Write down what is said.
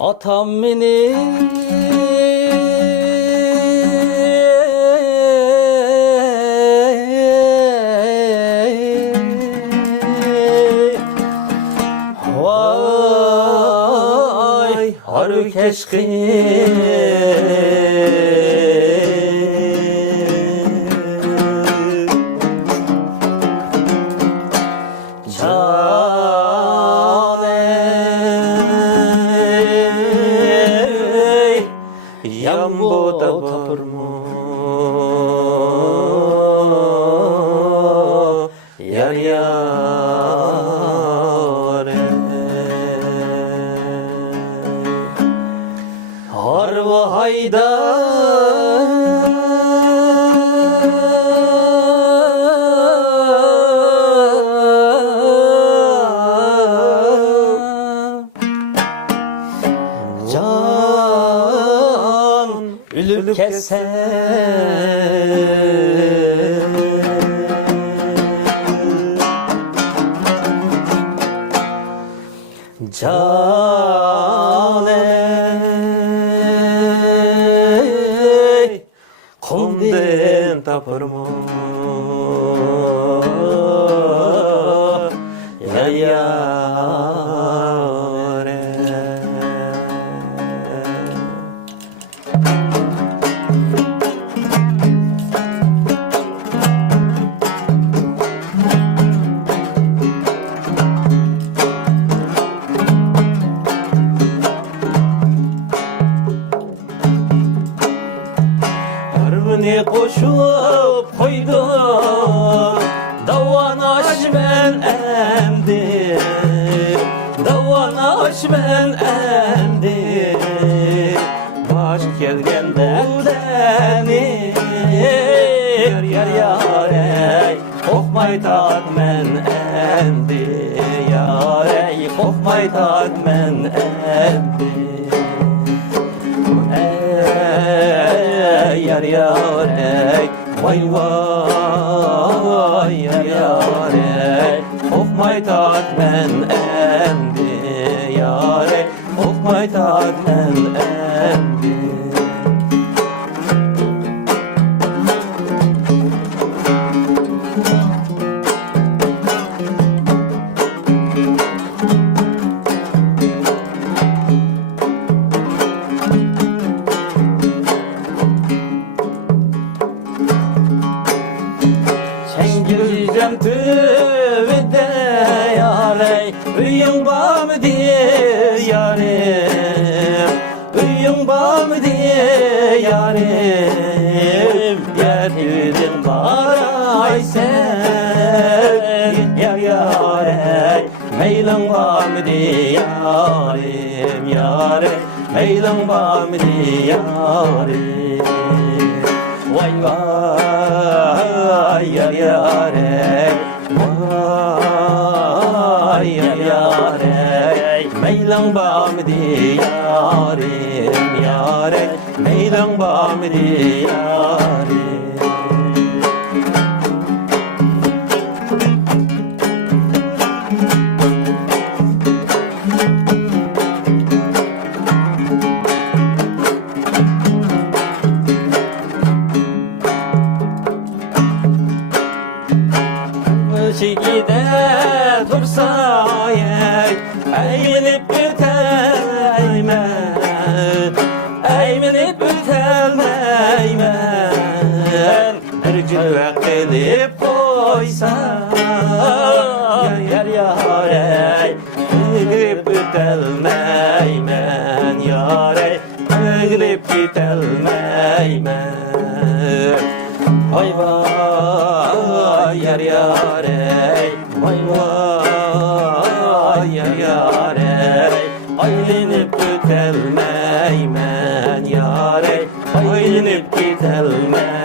Atam beni vay har keşke Yambo da tapırmo yar yare harva hayda Ölüp keser Caney Kumden tapırmo Yar yare Ne koşup koydum Davanaş ben emdim Davanaş ben emdim Baş gelgen derdeni Yar yar yar ey Kokmay tat men emdi Yar ey kokmay tat men emdi Yar yar ey vay vay yar yar ey kokmay tat men emdi yar ey kokmay tat men emdi Gireceğim tüvede yare Üyün bam diye yare Üyün bam diye yare Getirdin bana sen Yar yare Meylin bam diye yarim yare Meylin bam diye yarim Vay vay yar yare Vay yar yare Meylan bamdi yarim yare Meylan bamdi yarim Şekide dursa eğilip bütelmeyme Eğilip bütelmeymen Ercüve kılıp koysa Yar yar ey Eğilip bütelmeymen Yar ey Eğilip bütelmeymen Vay vay yar yar ey Vay vay yar yar ey Aylinip bütelmeymen yar ey Aylinip gitelmeymen